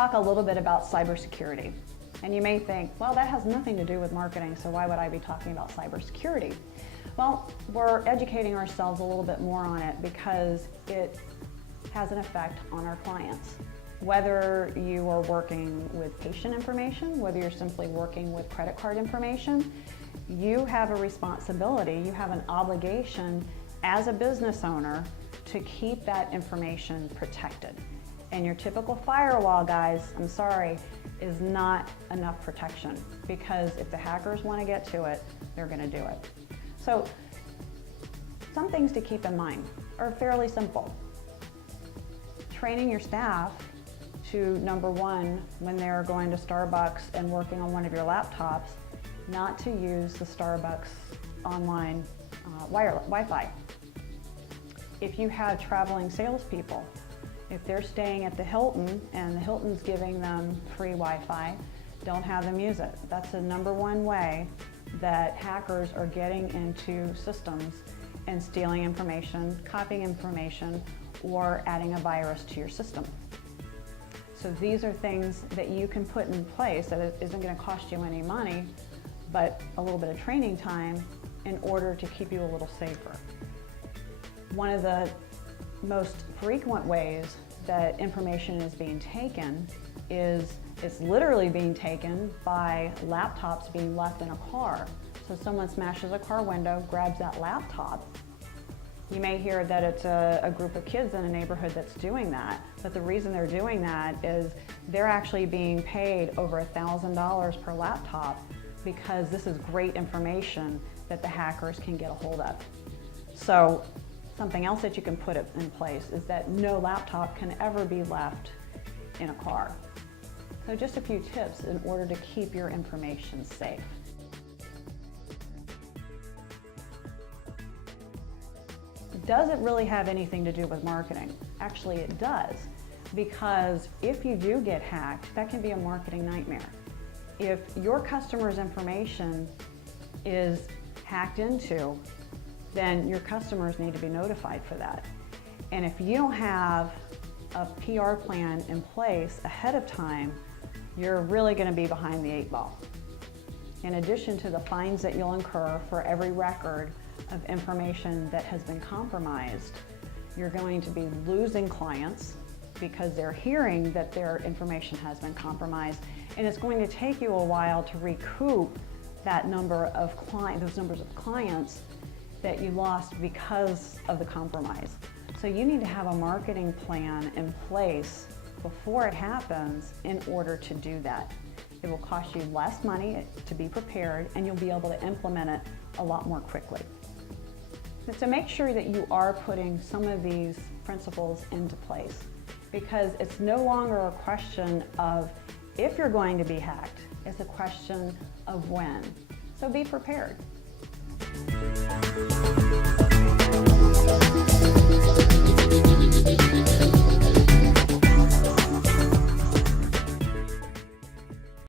talk a little bit about cybersecurity. And you may think, well, that has nothing to do with marketing, so why would I be talking about cybersecurity? Well, we're educating ourselves a little bit more on it because it has an effect on our clients. Whether you are working with patient information, whether you're simply working with credit card information, you have a responsibility, you have an obligation as a business owner to keep that information protected. And your typical firewall, guys, I'm sorry, is not enough protection, because if the hackers want to get to it, they're going to do it. So some things to keep in mind are fairly simple. Training your staff to, number one, when they're going to Starbucks and working on one of your laptops, not to use the Starbucks online Wi-Fi. If you have traveling salespeople, if they're staying at the Hilton and the Hilton's giving them free Wi-Fi, don't have them use it. That's the number one way that hackers are getting into systems and stealing information, copying information, or adding a virus to your system. So these are things that you can put in place that it isn't going to cost you any money, but a little bit of training time in order to keep you a little safer. One of the most frequent ways that information is being taken is it's literally being taken by laptops being left in a car. So someone smashes a car window, grabs that laptop. You may hear that it's a group of kids in a neighborhood that's doing that, but the reason they're doing that is they're actually being paid over $1,000 per laptop because this is great information that the hackers can get a hold of. So something else that you can put in place is that no laptop can ever be left in a car. So just a few tips in order to keep your information safe. Does it really have anything to do with marketing? Actually, it does, because if you do get hacked, that can be a marketing nightmare. If your customer's information is hacked into, then your customers need to be notified for that. And if you don't have a PR plan in place ahead of time, you're really going to be behind the 8 ball. In addition to the fines that you'll incur for every record of information that has been compromised, you're going to be losing clients because they're hearing that their information has been compromised, and it's going to take you a while to recoup that number of those numbers of clients that you lost because of the compromise. So you need to have a marketing plan in place before it happens in order to do that. It will cost you less money to be prepared, and you'll be able to implement it a lot more quickly. So make sure that you are putting some of these principles into place, because it's no longer a question of if you're going to be hacked, it's a question of when. So be prepared.